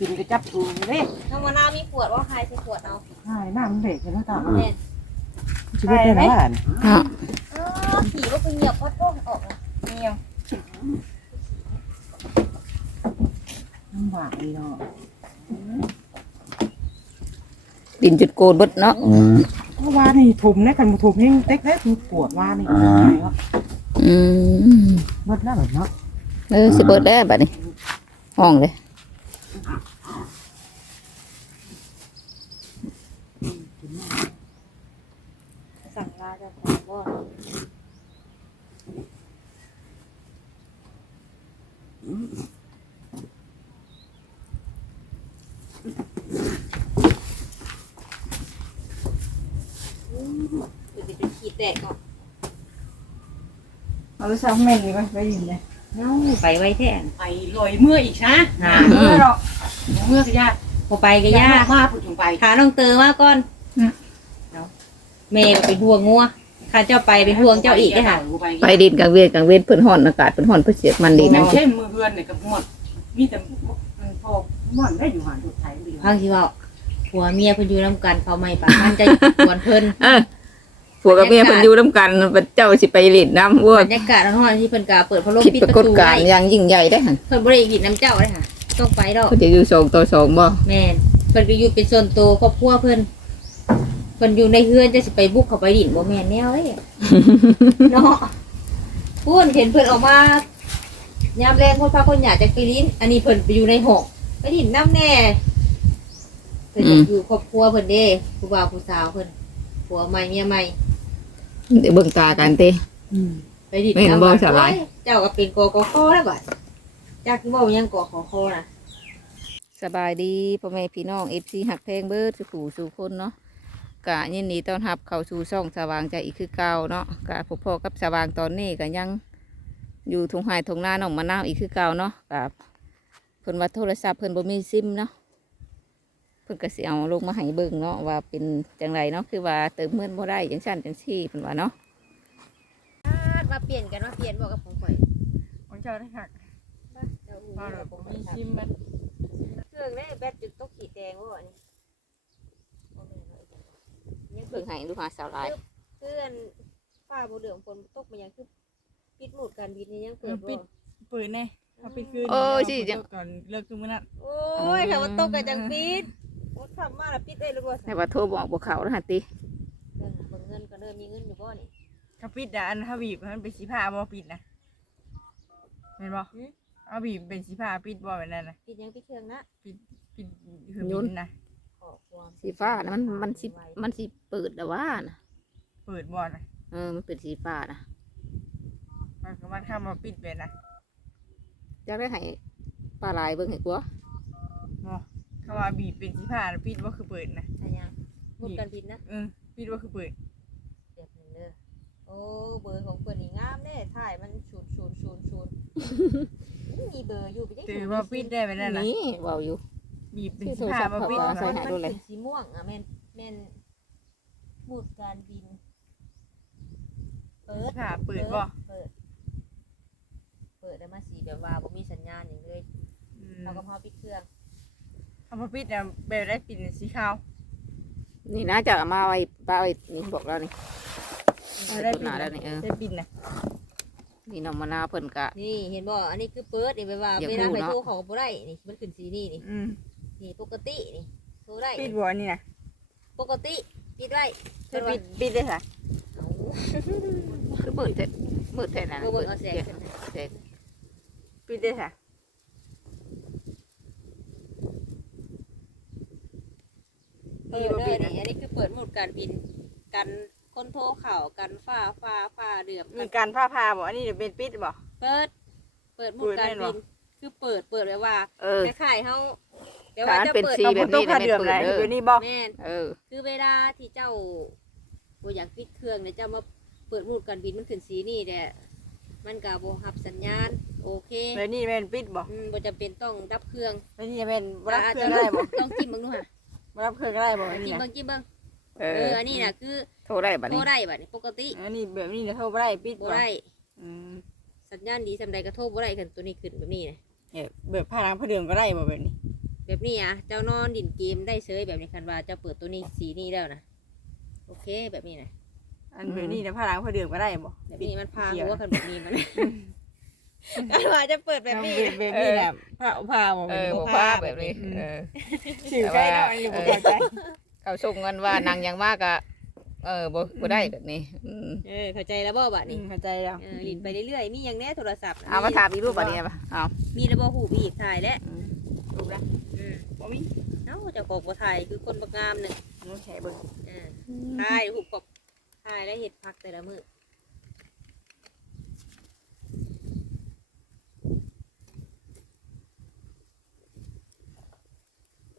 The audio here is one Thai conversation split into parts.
กินก็จับตูเด้น้ำมะนาวมีขวดว่าใครใช้ขวดเอาใช่น้ำมันเด็กเนาะตาแม่นชีวิตได้บ้านเนาะเออผีว่าคือเหยียบพัดพ่อออกนะเมียงลำบากดีเนาะดินจุดโกนเบิดเนาะเพราะว่านี่ถุมเนี่ยกันถุมให้เต็กได้ถุมปวดว่านี่อืมหมดแล้วเนาะเออสิเบิดแล้วบัดนี้ห้องเลย ลาจะของบ่เดี๋ยวจะขีดแตกก่อนเอาลูกสาวแม่นี่ไปไปยินเลยเอ้าไปไว้แทนไปลอยเมื่ออีกนะหาเมื่อหรอกเมื่อก็ยากพอไปก็ยากมาพูดถึงไปขาน้องเตอมาก่อนเอาแม่ก็ไปห่วงงัว ข้าเจ้าไปไปห่วงเจ้าอีกได้อค่ะ ไปดินกลางเวียนกลางเวียนเพิ่นฮ้อนอากาศเพิ่นฮ้อนเพิ่นเสียดมันดีดีนั่นะนเช่นมือเฮือนเนี่ยกับหมดมีแต่พอหมดได้อยู่หาดูไทยดีพังที่ว่าผัวเมียเพิ่นอยู่นํกันเขาไม่ปากมันจะกวนเพิ่นเออผัวกับเมียเพิ่นอยู่นํกันเจ้าสิไปเล่นน้ำวัวบรรยากาศร้อนๆที่เพิ่นกาเปิดพัดลมผิดปิดปปราระกฏตูกาไว้รณ์อย่างยิ่งใหญ่ได้อหั่นเพิ่นบ่ได้กินน้ำเจ้าเลยค่ะ ต้องไปดอก เพิ่นจะอยู่สองต่อสองบ่แม่นเพิ่นก็อยู่เป็นส่วนตัวครอบครัวเพิ่น เพิ่นอยู่ในเฮือนจะสิไปบุกเข้าไปดินบ่แม่นแนวเด้เนาะพูนเห็นเพิ่นออกมายามแรงคนพาคนอยากจะไปลิ้น อันนี้เพิ่นไปอยู่ในห้องไปดินน้ำแน่เพิ่นจะอยู่ครอบครัวเพิ่นเด้ผู้บ่าวผู้สาวเพิ่นผัวใหม่เมียใหม่เดี๋ยวเบิ่งตากันติไปดิไม่เห็นบ่สลายโอ้เจ้าก็เป็นกกคแล้วบัดจากที่บ่ยังกกคน่ะสบายดีพ่อแม่พี่น้อง FC หักแพงเบิดสู่ผู้สู่คนเนาะ กะยินดีต้อนรับเข้าสู่ช่องสว่างใจอีกคือเก่าเนาะกะพบพ่อกับสว่างตอนนี้ก็ยังอยู่ทงไห้ทงหน้าน้องมะนาวอีกคือเก่าเนาะกับเพิ่นว่าโทรศัพท์เพิ่นบ่มีซิมเนาะเพิ่นก็สิเอาลงมาให้เบิ่งเนาะว่าเป็นจังไรเนาะคือว่าเติมเงินบ่ได้จังซั่นจังซี่เพิ่นว่าเนาะมาเปลี่ยนกันมาเปลี่ยนบอกกับผมข่อยของเจ้าได้หักมาเจ้าอูมานี่แล้กับผมมีข่อยชิมมันเครื่องได้แบตจุดตกขีดแดงว่าอันนี้บ่แม่นเนาะยัง เบิ่เพิ่งงให้ลูกหาสาวหลายเพื่อนฟ้าบ่เหลืองฝนตกมายังคือปิดหมุดการบินนี่ยังเปิดบ่ปืนแน่เอาไปคืนก่อนเลิกคือมื้อนั้นโอ้ยค่ะมันตกกันจังปิดโอ้ทำมาแล้วปิดได้หรือบ่แต่ว่าโทรบอกบ่เข้าแล้วหั่นติเบิ่งเบิ่งเงินก็เริ่มมีเงินอยู่บ่นี่ถ้าปิดอะอันถ้าบีบมันเป็นสีผ้าบ่ปิดนะเห็นบ่เอาบีบเป็นสีผ้าปิดบ่แบบนั้นนะปิดยังปิดเครื่องนะปิดคือบินนะขอความ สีฟ้านะมันมันสิมันสิเปิดแล้วว่านะเปิดบ่นะเออมันเป็นสีฟ้านะมันก็มันเข้ามาปิดเป็นนะอยากได้ให้ปลาลายเบิ่งให้กลัวบ่เข้ามาบีบเป็นสีผ้าปิดว่าคือเปิดนะอะไรยังหมุดการบินนะเออปิดว่าคือเปิดเดี๋ยวหนึ่งเด้อโอ้เบอร์ของเพิ่นนี่งามเด้ถ่ายมันชูนชูนชูนชูนมีเบอร์อยู่ไปจังถือว่าปิดได้ไปนั่นนะนี่เบาอยู่ บีบเป็นที่สีผ้ามาโทรศัพท์ปิดเขามันใส่ให้ดูเลยเป็นสีม่วงอะแม่นแม่นหมุดการบิน เปิดผ้าเปิดบ่เปิด เปิดได้มาสีแบบว่าบ่มีสัญญาณอย่างเลยเราก็พอปิดเครื่องเอามาปิดเนี่ยแบบได้ปิดสีขาวนี่นะจะเอามาไว้ปลาไว้นี่บอกแล้วนี่เอาได้ต้นปิหดนาแล้วนะนี่เออได้ปิดนะนี่น้องมะนาวเพิ่นกะ นี่เห็นบ่อันนี้คือเปิดนี่แบบว่าอยากเวลารู้ไปเนาะ โทรเขาก็บ่ได้นี่มันขึ้นสีนี่นี่อืม นี่ปกตินี่โทรได้ปิดบ่อันนี่นะปกติปิดไว้จะปิดปิดได้ค่ะเอาคือมืดแท้มืดแท้นะเบิ่งเบิ่งเอาแสงแสงปิดได้ค่ะเปิดเลยนี่อันนี้คือเปิดโหมดการบินกันคนโทรเข่ากันฟ้าฟ้าฟ้าเดือบมีการผ้าพาบ่อันนี้เดี๋ยวเป็นปิดบ่เปิด เปิดโหมดการบินคือเปิดเปิดแบบว่าเออคล้ายๆเฮา เดี๋ยวถ้าว่าอันจะเป็นเปิดสีเอาแบบต้นี้ผ้าได้เดือมเปิไหนดเด้เดี๋ยวอนี้บ่แม่นเออ คือเวลาที่เจ้าบ่อยากปิดเครื่องเนี่ยเจ้ามาเปิดโหมดการบินมันขึ้นสีนี่แต่มันก็บ่รับสัญญาณ โอเคเดี๋ยวนี้เป็นปิดบ่อืมบ่จำเป็นต้องดับเครื่องเดี๋ยวนี้เป็นรับเครื่องได้บ่ต้องจิ้มเบิ่งดูค่ะรับเครื่องได้บ่อันนี้จิ้มนะเบิ่งจิ้มเบิ่งเอเออออันนี้น่ะคือโทรได้บัดโทรนี้ได้บัดนี้ปกติอันนี้แบบนี้เนี่ยโทรบ่ได้ปิดบ่บ่ได้อืมสัญญาณดีสำใดก็โทรบ่ได้กันตัวนี้ขึ้นแบบนี้นะเนี่ยแบบผ้าล้างผ้าเดือมก็ได้บ่แบบนี้ แบบนี้อะเจ้านอนดินเกมได้เซยแบบนี้คันว่าเจ้าเปิดตัวนี้สีนี้แล้วนะโอเคแบบนี้นะอันแบบนี้นะผ้าล้างผ้าเดือกมาได้บ่แบบนี้มันพาหัวคันแบบนี้มันกันว่าจะเปิดแบบนี้แบบนี้แหละผ้าผ้าบ่เออบ่บ่พาแบบนี้เออชื่อใกล้เนาะอันนี้บ่เข้าใจเขาส่งเงินว่านางยังมากอะเออบ่บ่ได้แบบนี้อืมเออเข้าใจแล้วบ่บัดนี่นี้เข้าใจแล้วเออลินไปเรื่อยๆมีอย่างแน่โทรศัพท์เอามาถามอีกรูปบัดนี้ป่ะเอามีระบบหูอีกถ่ายแล้วรูปละอืม บ่มีเอ้าเจ้าของบ่ถ่ายคือคนบ่งามหนึงน้องแฉเบิ่งเออถ่ายหูกบถ่ายแล้วเฮ็ดพักแต่ละมื้อ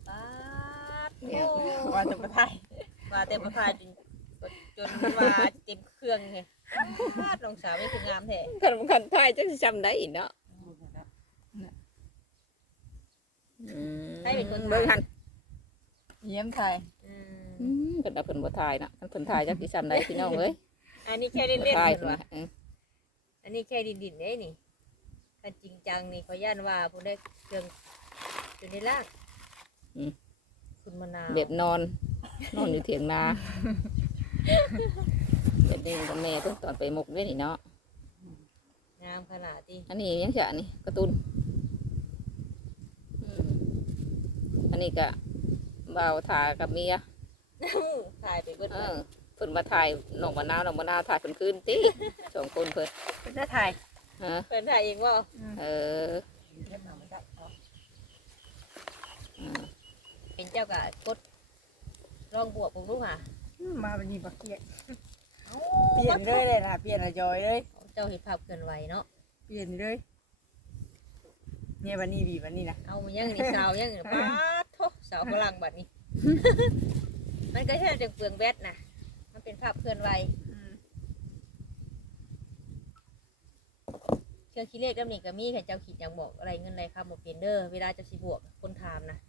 ป๊าดโอ้ว่าจะมาไทยว่าแต่บ่ถ่ายจนจนว่าเต็มเครื่องไงพาดรองสาวไม่คืองามแท้คันคันทายจังสิจำได้อีกเนาะอืม ให้เป็น คนเบิ่งหันเยี่ยมไทยอืมอืมเพิ่นว่าเพิ่นบ่ทายเนาะคันเพิ่นทายจักสิจำได้พี่น้องเอ้ยอันนี้แค่เล่นบ่ๆทายเพิ่นเพิ่นว่าว่าเอออันนี้แค่ดินดินๆเด้นี่ถ้าจริงจังนี่ขอย่านว่าผู้ได้เครื่องจนในล่างคุณมะนาวแบบนอน นอนอยู่เถียงนาแบบนี้กับแม่เพิ่นตอนไปหมกเด้นี่เนาะ งามขนาดที่อันนี้ยังจะนี่การ์ตูนอืม อันนี้ก็บ่าวถ่ายกับเมียถ่ายไปเบิดเอเลยอเพิ่นมาถ่ายน้องมะนาวน้องมะนาวถ่ายเพิ่นคืนติสองคนเพิ่นเป็นได้ไทยฮะเพิ่นถ่ายเองว่าเออเป็นเจ้ากะกดลองบวกผมดูค่ะมาเป็นนี่บักเกียเอ้าเปลี่ยนเลยเลยนะเปลี่ยนอะจอยเลย เจ้าเห็นภาพเคลื่อนไหวเนาะเปลี่ยนเลยเนี่ยวันนี้บีวันนี้นะเอามายังนี่สาวยังนี่ป้าดโท สาวฝรั่งบัดนี้ มันก็แค่จะเปลืองแบตนะมันเป็นภาพเคลื่อนไหวเครื่องคิดเลขก็นี่ก็มีแค่เจ้าคิดอย่างบอกอะไรเงินอะไรครับบอกเป็นเด้อเวลาจะสิบวกคนถามนะ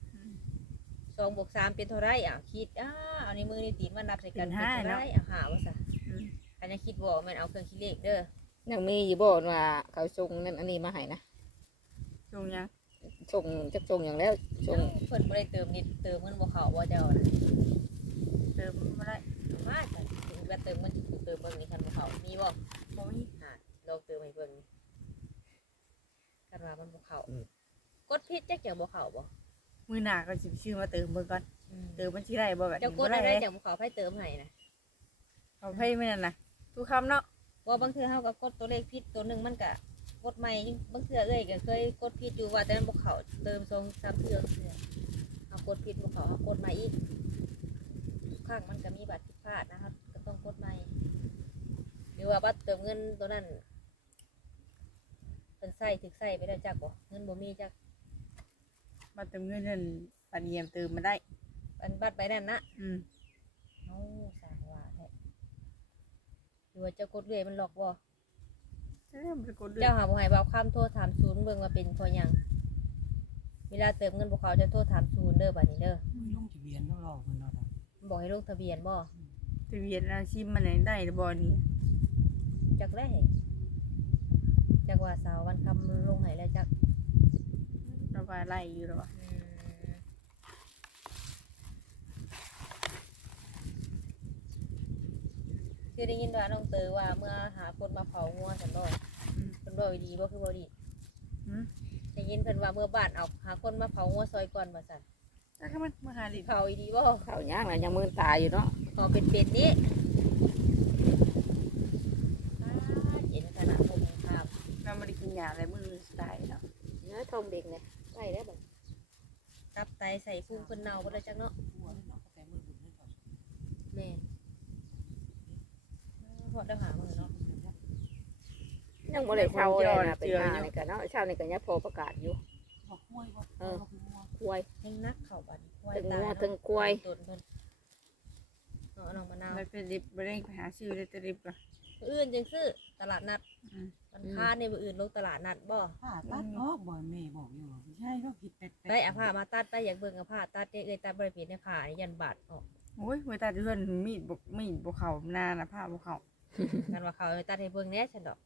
สองบวกสามเป็นเท่าไรอะคิดอ้าเอาในมือในตีนมานับใส่กันเป็นเท่าไรอะหาว่าซะอันนี้คิดบอกมันเอาเครื่องคิดเลขเด้อยังมีอยู่บ่ว่าเขาส่งนั่นอันนี้มาให้นะจงยัง ส่งจักส่งอย่างแล้วส่งเพิ่นบ่ได้เติมนิดเติมเงินบ่เข้าบ่เจ้านะเติมมาได้มาจ้ะถึงว่าเติมเงินเติมเบิ่งนี่คันบ่เข้ามีบ่บ่มีอ่าลองเติมให้เบิ่งคันว่ามันบ่เข้ากดผิดจักจังบ่เข้าบ่มือหนาก็สิชื่อมาเติมเบิ่งก่อนเติมมันสิได้บ่แบบเจ้ากดได้ได้จังบ่เข้าไผเติมให้นะเอาไพ่ไม่นั่นนะทุกคำเนาะว่าบางเทื่อเฮาก็กดตัวเลขผิดตัวหนึงมันก็ กดใหม่บางเทื่อเอ้ยก็เคยกดผิดอยู่ว่าแต่มันบ่เข้าเติม2 3เทื่อเทื่อเอากดผิดบ่เขาเอากดใหม่อีกทุกครั้งมันก็มีบัตรผิดพลาดนะครับ ก็ต้องกดใหม่หรือว่าบัตรเติมเงินตัวนั้นเป็นใส่ถึกใส่ไปแล้จักบ่เงินบ่มีจักมาเติมเงินนั่นปันเยี่ยมเติมมาได้อันบัตรใบนั้นนะอืมเอ้าสางว่าแท้หรือว่าจ้ากดเรื่อยมันหลอกบ่ เอ้ยมันกดด้วยเจ้าหาบ่ให้เบาคำโทษถามศูนย์เบิ่งว่าเป็นเพราะหยังเวลาเติมเงินบ่เขาจะโทษถามศูนย์เด้อบัดนี้เด้อไม่ลงทะเบียนต้องรอเพิ่นเนาะครับมันบอกให้ลงทะเบียนบ่ทะเบียนอาชีพมันไหนได้หรือบ่นี่จักแล้จักว่าสาววันคำลงให้แล้วจักเราว่าไล่อยู่หรอวะ คือได้ยินว่าน้องเตอว่าเมื่อหาคนมาเผางัวฉันบ่เพิ่นบ่ดีบ่คือบ่ดีอืมได้ยินเพิ่นว่าเมื่อบ้านเอาหาคนมาเผางัวซอยก่อนว่าซั่นแล้วก็มันมาหาลินเผาอีดีบ่เขาย่างแล้วยังมือตายอยู่เนาะเผาเป็นเป็ดนี่อ้าเห็นขนาดผมครับเราไม่ได้กินยาอะไรมือสไตล์เนาะเนื้อทองเด็กเนี่ยไว้ได้บ่ตับไตใส่พุงเพิ่นเน่าบ่ได้จักเนาะ หัวเนาะแต่มือบุญให้เขา แม่น พอได้หามื้อเนาะยังบ่ได้เข้าเลยนะเป็นมานี่ก็เนาะเช้านี่ก็ยังพอประกาศอยู่บอกห้วยว่าเออบอกหัวควายให้นักเข้าบัดควายถึงตายงัวเนาะถึงควายต้นเพิ่นเนาะน้องมะนาวไม่เป็นริบไม่ได้ไปหาซื้อเลยแต่ริบก่อนมื้ออื่นจังซื้อตลาดนัดอืมวันค้าในมื้ออื่นลงตลาดนัดบ่ผ้าตัดออกบ่แม่บอกอยู่ไม่ใช่ก็ผิดเป็ดๆได้เอาผ้ามาตัดได้อยากเบิ่งเอาผ้าตัดได้เอ้ยตัดบ่ได้เป็นในผ้านี่ยันบาดออกโอ้ยเวลาเพื่อนมีดบกมีดบกเขาหน้านะผ้าบกเขา กันว่าเขาเอาไปตัดให้เบิ่งแหน่ฉันดอก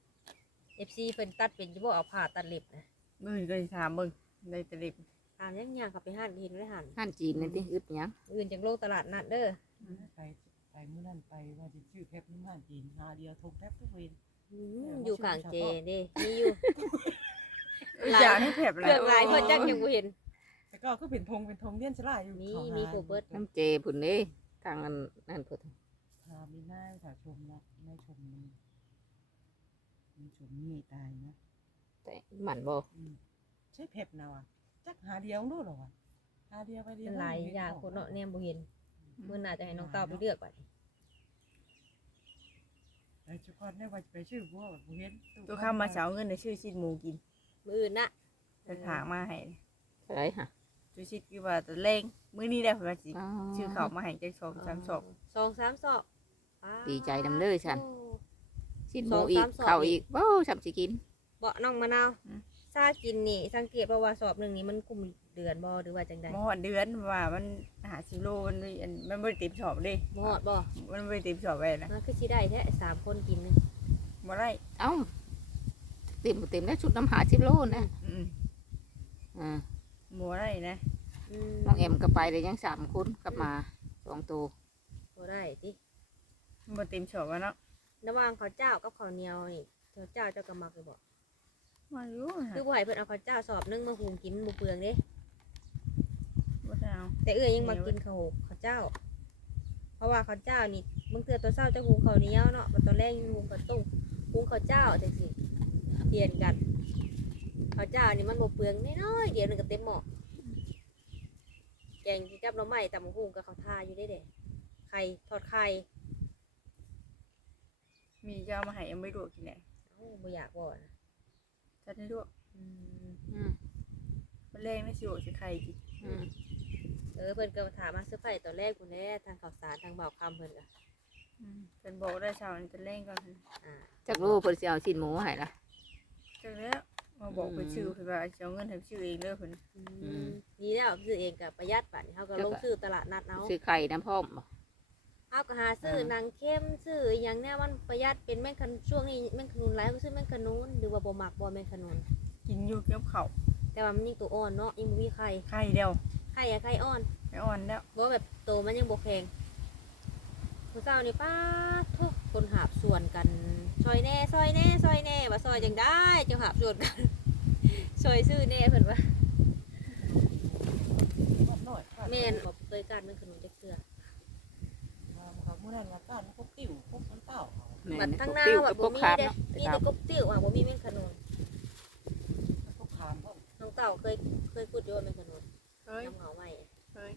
FC เพิ่นตัดเป็นอยู่บ่เอาผ้าตัดเล็บนะมือก็สิถามเบิ่งได้แต่ริบอถามยังย่างเขาไปหันเห็นไว้หันห้านจีนนั่นติอึดหยังอื่นจากโลกตลาดนัดเด้อไปไปเมื่อนั้นไปว่าจะชื่อแพบน้ำมันจีนหาเดียวทงแพบทุกเวนอืมอยู่ข้างเจเด้มีอยู่อยากให้แผลบอะไรเครื่องหลายเพิ่นจักยังบ่เห็น แต่ก็คือเป็นธงเป็นธงเลี้ยนสลายอยู่มีเขาหามีโคเบิร์ตน้ำเจพุ่นเด้ทางอันนั่นพุ่น หามีหน้าสาวชมนะไม่ชมมันมันชมนี่ตายนะแต่หมันบ่อืมใช่แพบนะวะจักหาเดียวรู้หรอวะหาเดียวไปเดียวหลายอย่างคนเนาะแนมบ่เห็นมื้อหน้าจะให้น้องเต้าไปเลือกบัดนี้แต่ชุกคนได้ว่าจะไปชื่อบัวแบบบัวเห็นตัวข้ามมาเช้าเงินในชื่อชิดหมูกินมื้ออื่นน่ะเป็นผางมาให้อะไรฮะชื่อชิดคือว่าตัวเล่งมื้อนี้ได้ผลสิอ๋อชื่อเขามาให้จักสองสามศอกสองสามศอกป๊า ดีใจนำเด้อฉันโอ้ชิ้นหมูอีสอกงสามศอกข้าวอีกว้าวฉันสิกิน เบาะน้องมะนาวซากินนี่ สังเกตเพราะว่าสอบหนึงนี่มันคุมเดือนบ่หรือว่าจังใดมอดเดือนว่ามันหาซิโลมันไม่อันมันไม่ได้เต็มชอบเด้บ่ฮอดบ่มันไม่ได้เต็มชอบไว้นะมันคือสิได้แท้สามคนกินนึงบ่ได้เอ้าเต็มบ่เต็มแล้วชุดน้ำหาชิบโลนะอืมอ่าบ่ได้นะอืมน้องแอมก็ไปเลยยังสามคนกลับมาสองตัวบ่ได้ติ บ่เต็มชอบวะเนาะระหว่างข้าวเจ้ากับข้าวเหนียวนี่ข้าวเจ้าเจ้าก็มักเลยบ่มาอยู่คือบ่ให้เพิ่นเอาข้าวเจ้าสอบหนึงมาหุงกินบ่เปลืองเด้ บ่ได้เอาแต่เอื้อยยังมากินข้าวข้าวเจ้า เพราะว่าข้าวเจ้านี่บางเทื่อตอนเช้าจะหุงข้าวเหนียวเนาะบัดตอนแรกยังหุงข้าวต้มหุงข้าวเจ้าจังซี่เปลี่ยนกันข้าวเจ้านี่มันบ่เปลืองน้อยๆเดี๋ยวหนึงก็เต็มหม้อแกงกินกับหน่อไม้ตำบักหุ่งกับข้าวทาอยู่ได้เด้ไข่ทอดไข่ มีเจ้ามาให้ยังไม่รู้กินแหละเอ้าบ่อยากบ่นะจัดให้รู้อืมอืมมันแรงไม่สิโอสิใครกินอืมเออเพิ่นก็ถามมาเสื้อร์ไผ่ตอนแรกพุ่นแหละทางข่าวสารทางบ่าวคำเพิ่นก็เป็นบอกได้ชาวนี้จะแรงก่อนอ่าจักรู้เพิ่นสิเอาชิ้นหมูมาให้ล่ะจังแล้วมาบอกไปชื่อเพิ่นว่าจะเอาเงินให้ชื่อเองเด้อเพิ่นอือืมมดีแล้วซื้อเองก็ประหยัดบัดนี้เฮาก็ลงซื้อตลาดนัดเอาซื้อไข่น้ำพร้อมบ่ เฮาก็หาซื้อหนังเข้มซื้ออหย่างเนี้ยมันประหยัดเป็นแม่งคันช่วงนี้แม่งขนุนหลายก็ซื้อแม่งขนุนหรือว่าบ่มักบ่แม่งขนุนกินอยู่เกี่ยวเขาวแต่ว่ามันยังตัวอ่อนเนาะยังบ่มีไข่ไข่เดียวไข่อะไข่อ่อนไม่อ่อนแล้วบ่แบบโตมันยังบ่แข็งผู้เจ้านี่ป้าดทุกคนหาบส่วนกันซอยแน่ซอยแน่ซอยแน่ว่าซอยจังได้จะหาบส่วนกันซอยซื้อแน่เพิ่นว่ามันน้อยค่ะแม่นบ่เคยการมันขนุนจักเทื่อ เขาเมื่อนั้นละกันพวกติ๋วพวกมันเต่าแม่บัดนทั้งพวกหน้าติ้วว่ากับพบ่วกมีคามเด้เนาะมีแต่กบติ้วอะบ่มีแม่งขนุนพวกขามพวกน้องเต่าเคยเคยพูดอยู่ว่าแม่งขนุนเฮ้ยน้ำเหงาใหม่เฮ้ย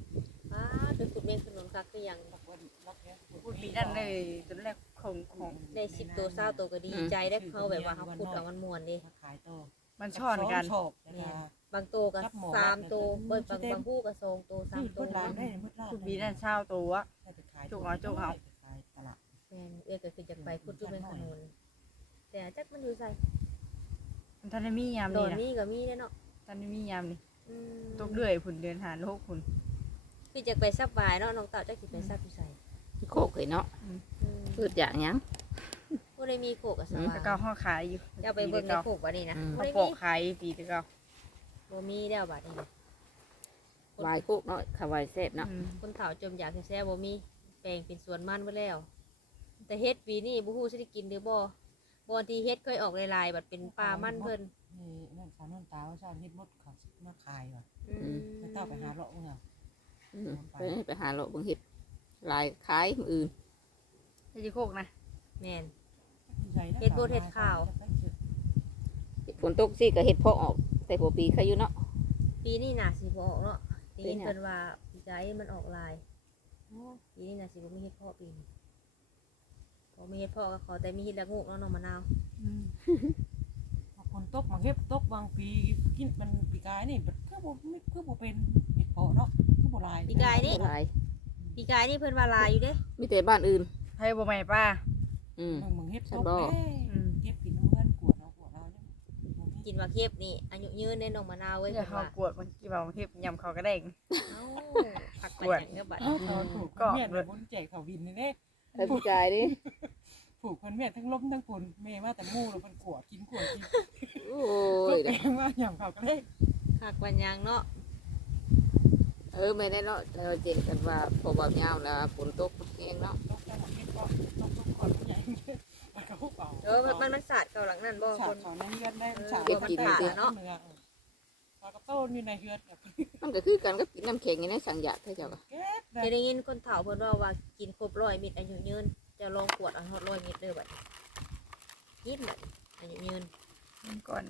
ป้าดไปขุดแม่งขนุนคักคือหยังพวกวันรักแท้พูดปีนั่นเลยตอนแรกของของได้10ตัว20ตัวก็ดีใจได้เขาแบบว่าเขาขุดเอามันม่วนเด้มาขายโตมันช่อนกันชอบนะคะบางตัวก็สามตัวเบิ่งบางบางผู้ก็สองตัวสามนี่ตัเพิ่วนร้านเนาะได้เพิ่นร้านพูดปีนั่นเช่าตัวขาย จุกเอาจุกเอา ขายตลาดแม่นเอื้อก็คือจะไปขุดอยู่แม่งขนุนแต่จักมันอยู่ใส่มันทันได้มียามโดนี่นนะมีก็มีได้เนาะทันได้มียามนี่อืมตกเรื่อยผุนเดือนหาโลกผุนคือจะไปซับบายเนาะน้องเต่าจักสิไปซับอยู่ใส่โคกเลยเนาะอืมพืชอย่างหยัง บ่ได้มีโคกกับสอืมบายตะเกาห้อขายอยู่จะเอาไปเบิ่งในโคกบัดนี้นะอืม บ่เขาได้ปอมีกขายปีตะเกาบ่มีแล้วบัดนี้นะวายโคกเนาะขาวายเสพเนาะอืมคนเฒ่าจมอยากแซ่บบ่มี แปลงเป็นสวนมันไปแล้ว แต่เฮ็ดปีนี้บ่ฮู้สิได้กินหรือบ่บ่ที่เฮ็ดเคยออกหลายๆบัดเป็นป่ามันเพิ่นนี่นั่นสาวน้ำตาว่าชอบเฮ็ดมดเขามาขายว่ะอืมแล้วเต้าไปหาเลาะเงา อืมไปไปหาโลเบิ่งเห็ดลายขายมื้ออื่นให้จิโคกนะแม่น เฮ็ดบดเฮ็ดข้าว ฝนตกสิก็เห็ดเพาะออกแต่หัวปีใครอยู่เนาะ ปีนี้น่าสิบ่ออกเนาะปีนี้ปีหน้าเพิ่นว่าปีกายมันออกหลาย ปีนี้น่าสิบ่มีเฮ็ดเพาะปีนี้พอมีเฮ็ดเพาะก็ขอแต่มีเฮ็ดละโงกเนาะน้องมะนาวคนตกมาเฮ็ดตกบางปีกินมันปีกายนี่มันคือบ่ไม่คือบ่เป็นเฮ็ดเพาะเนาะคือบ่ลายปีกายนี่หลายปีกายนี่เพิ่นว่าหลายอยู่เด้มีแต่บ้านอื่นให้บ่แม่ป้าอืม มึงมึงเฮ็ดตกบ่เด้อืม กินว่าเค็บนี่อายุยืนในน้องมะนาวเว้ยเดี๋ยวเพิ่นเขาว่ากวดมันกี่เบาเฮ็บยำเขาก็ได้งเอ้าผักกวดปันหยังก็บัดเอ้าเขาถูกก็เมียนไปบนแจกเขาวินนี่เด้ไอ้ผู้ชายดิผูกคนเมียทั้งล้มทั้งปุ่นแม่มาแต่หมู่แล้วมันกวดกินกวดกินโอ้ก็ยแกงว่าหยำเขาก็ได้ผักปันหยังเนาะอไม่ได้เนาะเราเจนกันว่าพอบ่ยาวแล้วฝนตกเองเนาะต้องจังหวะนี้ก็ต้องต้องก่อนใหญ่แล้วก็ เป่าเออมันมันมันสาดเก่าหลังนั่นบ่ฉาคกนเขานั่งเฮือนได้ฉากเก็บกินสิเนาะปลากระโต้นอยู่ในเฮือนแบบมันก็คือกันกับกินน้ำแข็งอย่างนี้สังหยาดเท่าเจ้าก็เก็บแบเคบยได้ยินคนเฒ่าเพิ่นว่าว่ากินครบร้อยเม็ดอายุยืน จะลองขวดเอาฮอดร้อยเม็ดเด้อบัดนี้กินบัดนี้อายุยืนก่อน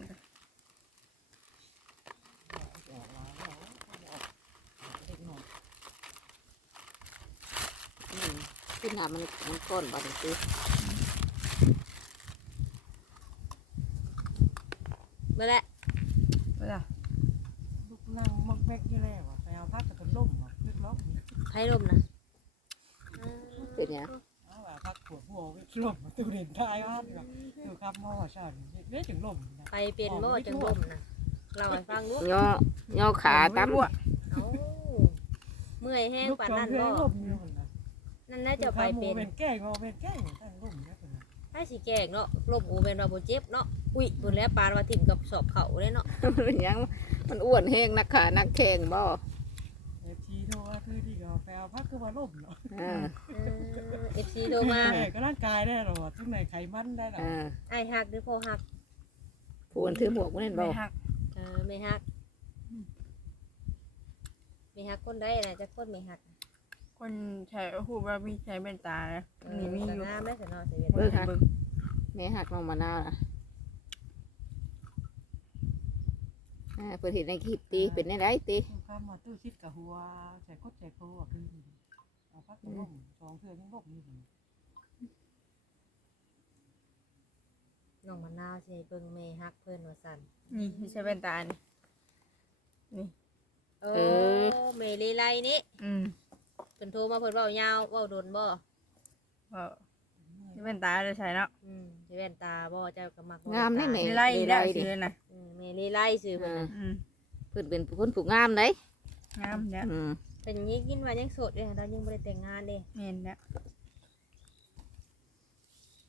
อืมขึ้นหามันมันก้อนบาดนี้คือ เมื่อแหละเวลาลูกนั่งมักแบกอยู่แล้วไปเอาผ้าจะเป็นล่มเล็กล้มไผลมนะอ่าเป็นหยังเอาว่าพักปวดหัวเล็กล้มตัวเด่นได้ว่าอยู่ครับมอฉันเล็กถึงล่มนะไปเป็นบ่จังลมนะเราให้ฟังดูย่อย่อขาตั้มรั่วเอ้าเมื่อยแห้งลูกปานสองนั้นเพื่อบ่นล่มอยู่คนนะนั่นน่าจะไปเป็นเป็นแก้งอเป็นแก้งตั้งล่มนะคนนะให้สิแกล้งเนาะลมอูเป็นว่าบ่เจ็บเนาะ อุ้ยเพิ่นแล้วปานว่าถิ่มกับสอบเข่าเลยเนาะ มันเป็นหยังมันอ้วนแห้งนักขานักแข่งบ่เอฟซีโทรว่าคือดีก็ไปเอาพักคือว่าล่มเนาะอ่าเออ FC โทรมาก็ร่างกายได้หรอทั้งในไขมันได้หรออ่าอ้ายฮักหรือพ่อฮักผู้คนถือหมวกมันเห็นบ่ไม่หักเออไม่ฮัก ไม่ฮักคนใดน่ะจะคนไม่ฮักคนใช้หูว่ามีใช้เป็นตาเลยเอนี่อมีก็อยู่งามได้สิเนาะสิเวียนเบิ่งค่ะแม่หักน้องมะนาวน่ะ อ่าเพิ่นเห็นในคลิปตีเป็นได้ไรตีข้ามมาตู้ชิดกับหัวใส่กดใส่โพอะคือเอาพักล่มสองเพื่อนยังล่มอยู่ น้องมะนาวสิเบิ่งแม่ฮักเพิ่นว่าซั่นนี่มีใช้เป็นตานี่เออแม่ลีไลนี่อืมเพิ่นโทรมาเพิ่นเว้ายาวเว้าโดนบ่ว่าใช้เป็นตาจะใช้เนาะอืมสิแว่นตาบ่เจ้าก็มักเว้งามได้แม่ไม่ไล่ได้ดิซื้อนะอืมแม่ลีไลซื่อเพิ่นอ่าน่ะอืมเพิ่นเป็นคนผูกงามเด้งามเนี่ยอืมเพิ่นยังกินว่ายังโสดอยู่เรายังบ่ได้แต่งงานเด้เห็นเนี่ย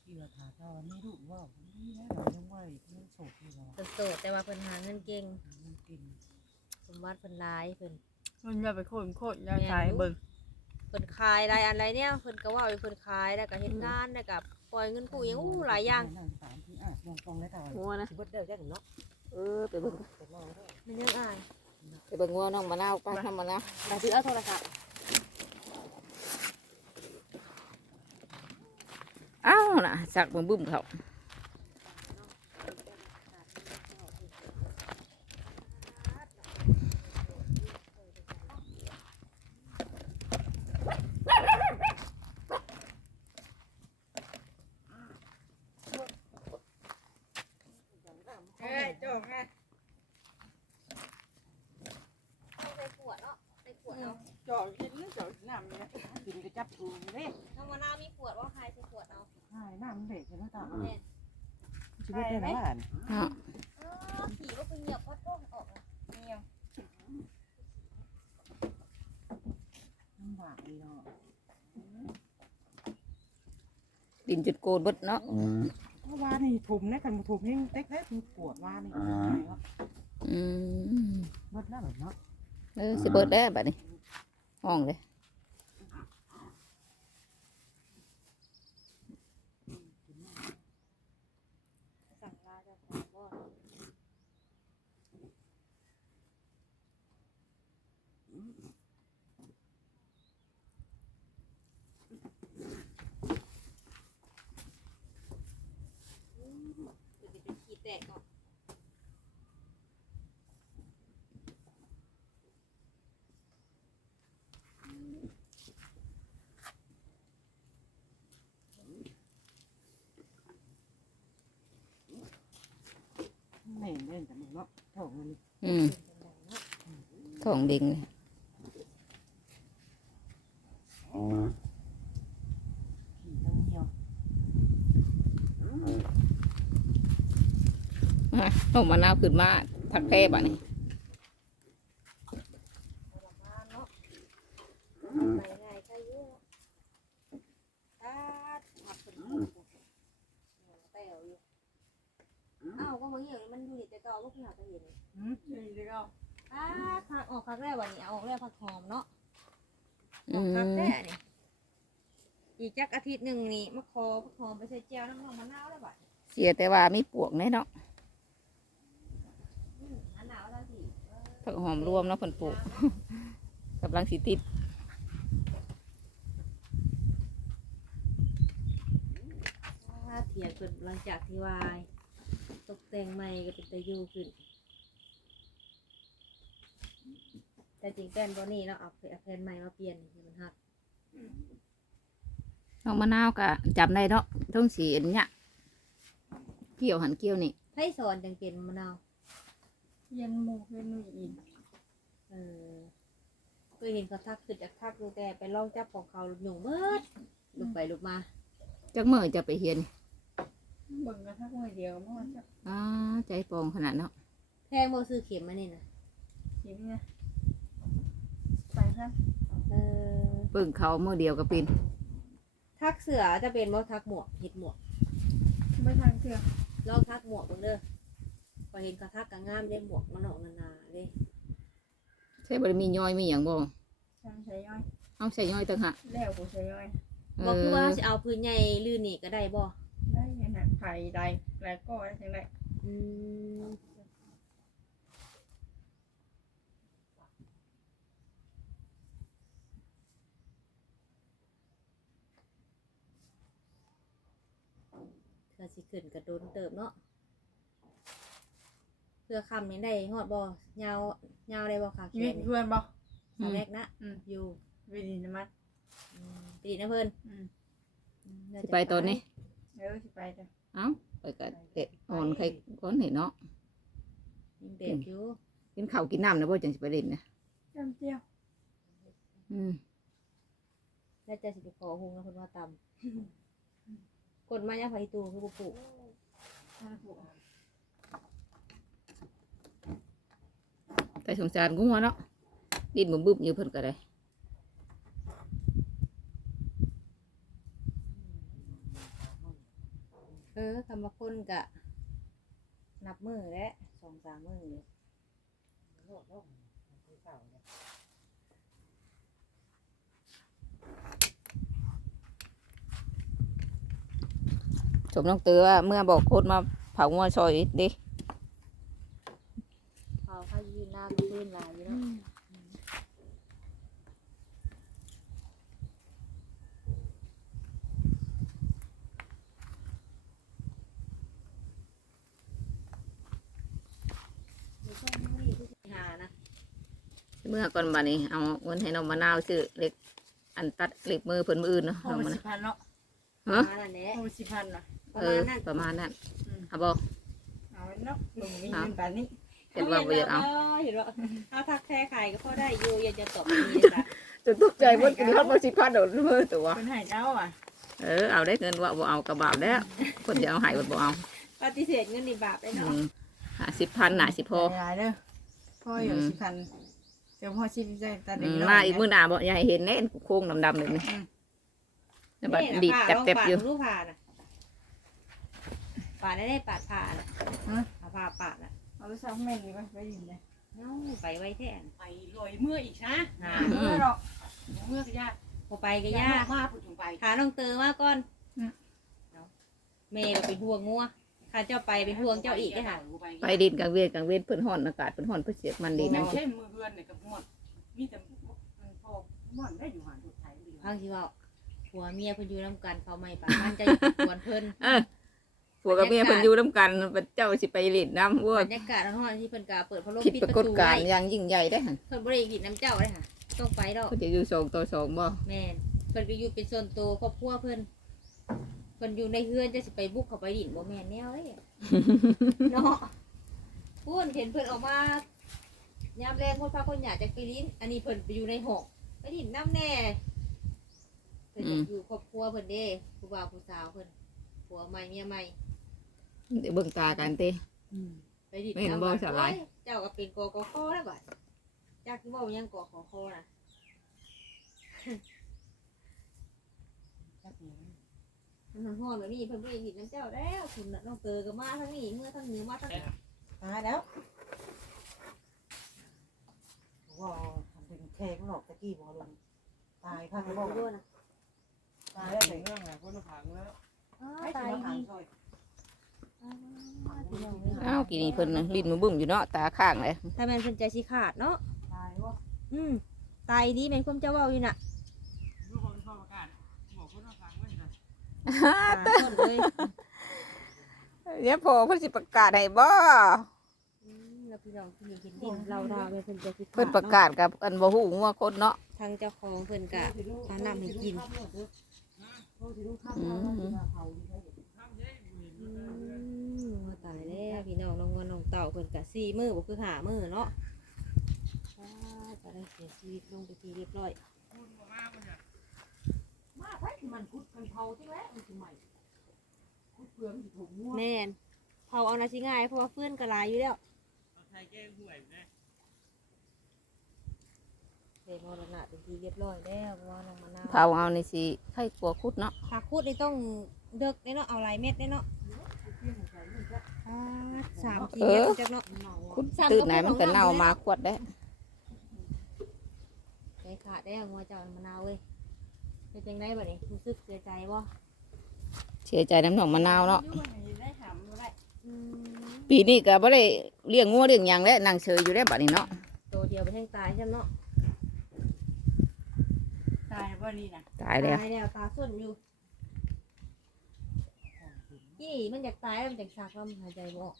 ที่เราถามเราไม่รู้ว่านี่นะเรายังว่ายังโสดอยู่เราเพิ่นโสดแต่ว่าเพิ่นหาเงินเก่งกินสมบัติเพิ่นหลายเพิ่นมันจะไปโค่นโค่นยาใช้เบิ่งเพิ่นขายหลายอันหลายเนี่ยเพิ่นก็เว่าอยู่เพิ่นขายแล้วก็เฮ็ดงานแล้วก็ปล่อยเงินกู้ยังอู้หลายอย่างนั่งสามที่อะมองตรงแล้วกันงัวนะสิบเดียวแจ้งเนาะเออไปเบิ่งแต่มองแล้วมันยังอายไปเบิ่งงัวน้องมะนาวไปน้องมะนาวไปซื้อเอาโทรศัพท์อ้าวน่ะสักบึ้มบึ้มเขา เอ้ยจอกไง ใส่ขวดเนาะใส่ขวดเอา จอกกินแล้วจอกน้ำเนี่ย กินกระจับกูเด้ น้ำมะนาวมีขวดว่าใครใส่ขวดเอา ใช่น้ำเด็กใช่ไหมตา แม่น ชี วิตได้บ้านเนาะเออขี่ว่าเป็นเหยียบพัดโป้งออกอะนี่ยังลำบากดีเนาะดินจุดโกนเบิดเนาะเพราะว่านี่ถุมเนี่ยกันถุมยังเต็กได้ถุมปวดว่านี่อืมเบิดแล้วแบบเนาะเออสิเบิดแล้วบัดนี้ห้องเลย สั่งลาเจ้าของบ่อืมเดี๋ยวจะขีดแตกเนาะ แม่ เล่นแต่มึงเนาะถ่องมันอืมท้องเด็งเลยขี่ทั้งเหี่ยวมาน้องมะนาวขึ้นมาทักแพร่บัดนี้ ไปง่ายใช่เยอะตัดหักเป็นคู่แปลวอยู่อ้าว ก็มาเหี่ยวนี่มันอยู่นี่แต่เก่าก็พี่หาไปเห็นนี่เด็กเอาตัอ่าผักออกผักแรกวันนี้เอาออกแล้วผักหอมเนาะออือกผักมแรกนี่อีกจักอาทิตย์หนึ่งนี่มะคอผักหอมไปใส่แจ่วน้ำมันมะนาวแล้วบัดเสียแต่ว่ามีปวกแน่เนาะอืมอันหนาวแล้วสิผักหอมรวมเนาะเพิ่นปลูกกำลังสิติดถ้าเถียงเพิ่นหลังจากที่วาย ตกแต่งใหม่ก็เป็นตะยูขึ้น แต่จริงแป้นบอนี่เนาะเอาเอาแผ่นใหม่มาเปลี่ยนให้มันหักน้องมะนาวก็จำได้เนาะต้องสีอันเนี้ยเกี่ยวหันเกี่ยวนี่ให้สอนจังเป็นมะนาวเย็นหมูเย็นหนูอีกเออเคยเห็นเขาทักขึ้นจากทักดูแต่ไปลองจับของเขาหนุ่มเบิดลุกไปลุกมาจักเมื่อจะไปเฮียน เบิ่งกันทักมือเดียวเมื่อวานจะอ้าใจปองขนาดเนาะแพงโมซื้อเข็มมานี่นะกินไงไปครับเออเบิ่งเขาเมื่อเดียวก็เป็นทักเสือจะเป็นบ่ทักหมวกเห็ดหมวกไม่ทางเถื่อลองทักหมวกเบิ่งเด้อพอเห็นเขาทักกะงามได้หมวกมันออกนาๆเด้ใช่บ่ได้มีย่อยมีหยังบ่ทางใช้ย่อยเอาใส่ย่อยต่างหากแล้วกูใช้ย่อยเอบอกคือว่าอจะเอาพื้นใหญ่ลื่นนี่ก็ได้บ่ ได้ไงนะไผ่ใดแล้วก็ได้ทั้งได้อืมเธอสิขึ้นกระโดนเติบเนาะเพื่อคำนี้ได้ฮอดบ่ยาวยาวได้บ่ค่ะยืเขียนนเพื่อนบ่ สาวแรกนะอืม อยู่วิดีนะมัดอืมไปดีนะเพิ่นอืมอืมน่าสิจะไปตอนนี้ เดี๋ยวสิไปจ้ะเอ้าไปกันเตะอ่อนใครก้อนเห็นเนาะยังเด็กอยู่กินข้าวกินน้ำนะบ่จังสิไปเล่นนะจำเจียวอืมน่าจะสิไปขอหุงแล้วเพิ่นว่าตำกดมายังไผตูคือบ่ปลูกแต่สงสารกูหัวเนาะดินบ่บึ้บอยู่เพิ่นก็ได้ เออคำว่าคนกะ นับ มือและสองสามมือเลยสมน้องเตือว่าเมื่อบอกโคตรมาเผางัวซอยดิ เอาข้ายืนหน้าก็พื้นลายอยู่เนาะหานะ เมื่อ ก่อนบัดนี้ เอาเงินให้น้องมะนาวซื้อเหล็กอันตัดเหล็กมือเพิ่นมืออื่นเนาะโอ้น้องมะสินาวพันเนาะฮะประมาณนั้นแหละโอ้สิพันเนาะประเอมาอณนั้นประมาณนั้นอืมเอาบ่ เอาไว้เนาะลงมีเงินปานนี้เห็นว่าบ่อยากเอา เห็นว่าเอาทักแท้ไข่ก็พอได้อยู่อย่าจะตอบอย่างนี้นะจะตกใจว่ากินฮอดบ่สิพันโดดมือตัว เป็นให้เจ้าอะเออเอาได้เงินว่าบ่เอากระบาปแล้วคนจะเอาใหายบ่เอาปฏิเสธเงินนี่บาปได้อืเนาะมหาสิบพันน่ะสิพอหลายเด้อพ่ออยู่สิพัน เดี๋ยวพ่อชิมใจตาอืดีมเนาะมาอีกมื้อหน้าบ่อย่าให้เห็นแน่โค้งดำๆเลยนี่อืมแล้วบัดดีดจับแตบอยู่ลูกผ่าน่ะปาดได้ได้ปาดผ่าน่ะเอาผ่าปาดน่ะเอาไปซักแม่นดีป่ะไปอยู่เลยเอ้าไปไว้แท้นไปลอยเมื่ออีกนะหาเมื่อหรอกเมื่อก็ยากพอไปก็ยายากกมากพูดถึงไปขาน้องเตอมาก่อนอืมเอาแม่ก็เป็นห่วงงัว ข้าเจ้าไปเป็นห่วงเจ้าอีกได้อค่ะ ไปดินกลางเวียนกลางเวียนเพิ่นฮ้อนอากาศเพิ่นฮ้อนเพิ่นเสียกมันดีไม่นะใช่มือเฮือนเนี่ยกับหมดมีแต่มันพอหมดได้อยู่หาดุไทยดีพังที่ว่าผัวเมียเพิ่นอยู่นํกันเขาไม่ปานมันจะอยู่กับกวนเพิ่นเออผัวกับเมียเพิ่นอยู่นํกันเจ้าสิไปเล่นน้ำวัวบรรยากาศร้อนๆที่เพิ่นกาเปิดพัดลมผิดปิดปราประกฏตูการไว้ณ์อย่างยิ่งใหญ่ได้อหั่นเพิ่นบ่ได้กินน้ำเจ้าเลยค่ะ ต้องไปดอกเขาจะอยู่สองต่อสองบ่แม่นเพิ่นก็อยู่เป็นส่วนตัวครอบครัวเพิ่น เพิ่นอยู่ในเฮือนจะสิไปบุกเข้าไปดินบ่แม่นแนวเด้ เนาะพูนเห็นเพิ่นออกมายามแรงคนพาคนอยากจะไปลิ้น อันนี้เพิ่นไปอยู่ในห้องไปดินน้ำแน่เพิ่นจะอยู่ครอบครัวเพิ่นเด้ผู้บ่าวผู้สาวเพิ่นผัวใหม่เมียใหม่ เดี๋ยวเบิ่งตากันเต้ ไปดินไม่เห็นบ่สลายโอ้เจ้าก็เป็นกกคแล้วบัดจักบ่ยังกขอคอน่ะ มันห้อนแบบนี้เพิ่นบ่ได้กินน้ำเจ้าแล้วคุณน่ะน้องเตอก็มาทั้งนี้เมื่อทั้งเหนือมาทั้งตายแล้วว่าทำเป็นแข้งหรอกตะกี้บ่ลงตายข้างบ่ด้วยนะตายได้แต่เรื่องน่ะคนผังแล้วอ้าให้ตายผังดีซอยพี่น้องเอ้ยอ้าวกี่นี่เพิ่นน่ะลิ้นมือบึ้มอยู่เนาะตาข้างเลยถ้าแม่นเพิ่นใจสิขาดเนาะตายว่าอืมตายดีแม่นความเจ้าเว้าอยู่น่ะ ลูกคนพ่อประกาศบอกคนผังไว้นะ ตายต้นเลยเดี๋ยวพอเพิ่นสิประกาศให้บ่อืมแล้วพี่น้องที่เห็นดินเราดาวแม่นเพิ่นใจสิขาดเพิ่นประกาศกับอันบ่ฮู้งัวคนเนาะทางเจ้าของเพิ่นก็หาน้ำให้กินอืมอืมว่าตายแล้วพี่น้องน้องวัวน้องเต่าเพิ่นก็สี่มื้อบ่คือห้ามื้อเนาะอ่าจะได้เสียชีวิตลงไปทีเรียบร้อย มาไปมันคุดกันเผาที่แล้วมันสิใหม่คุดเปลือกสิถูกงัวแม่นเผาเอานาสิง่ายเพราะว่าเพื่อนก็หลายอยู่แล้วใช้แก้ห่วยนะเดมรณะเป็นทีเรียบร้อยแล้วเพราะว่าน้องมะนาวเผาเอานี่สิไข่กลัวคุดเนาะผักคูดนี่ต้องเดึกได้เนาะเอาหลายเม็ดได้เนาะอ่าสามสี่เม็ดจักเนาะคุดตื่นไหนมันก็เน่ามาขวดได้ใจขาดได้งัวเจ้ามะนาวเว้ย เป็นจังไดบัดนี้รู้สึกเสียใจบ่เสียใจน้ำหนองมะนาวเนาะได้ถามได้อืมปีนี้ก็บ่ได้เลี้ยงงัวเลี้ยงหยังแล้วนั่งเฉยอยู่ได้บัดนี้เนาะตัวเดียวไปแทงตายใช่เนาะตายบ่นี่นะตายแล้วตายแล้วตาส้นอยู่ยี่มันอยากตายแล้วมันอยากชักแล้วมันหายใจบ่ออก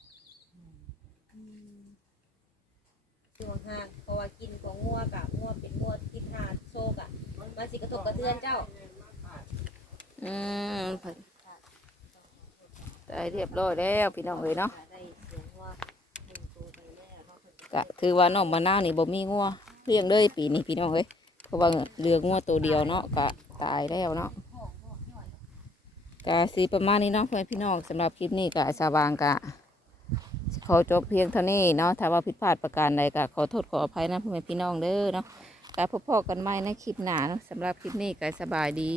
อืมช่วงห่างเพราะว่ากินของงัวกับงัวเป็นงัวกินหาดโซกอะ มันสิกระทบกระเทือนเจ้าอืมตายเรียบร้อยแล้วพี่น้องเอ้ยเนาะได้เสียงว่าหนึ่งตัวไปแล้วเนาะเพิ่นก็ถือว่าน้องมะนาวนี่บ่มีงัวเลี้ยงเลยปีนี้พี่น้องเอ้ยเพราะว่าเหลืองัวตัวเดียวเนาะก็ตายแล้วเนาะก็สีประมาณนี้เนาะเพื่อนพี่น้องสำหรับคลิปนี้ก็สว่างกะขอจบเพียงเท่านี้เนาะถ้าว่าผิดพลาดประการใดก็ขอโทษขออภัยนะเพื่อนพี่น้องเด้อเนาะ ก็พบพอกันใหม่ในคลิปหน้าสำหรับคลิปนี้ก็สบายดี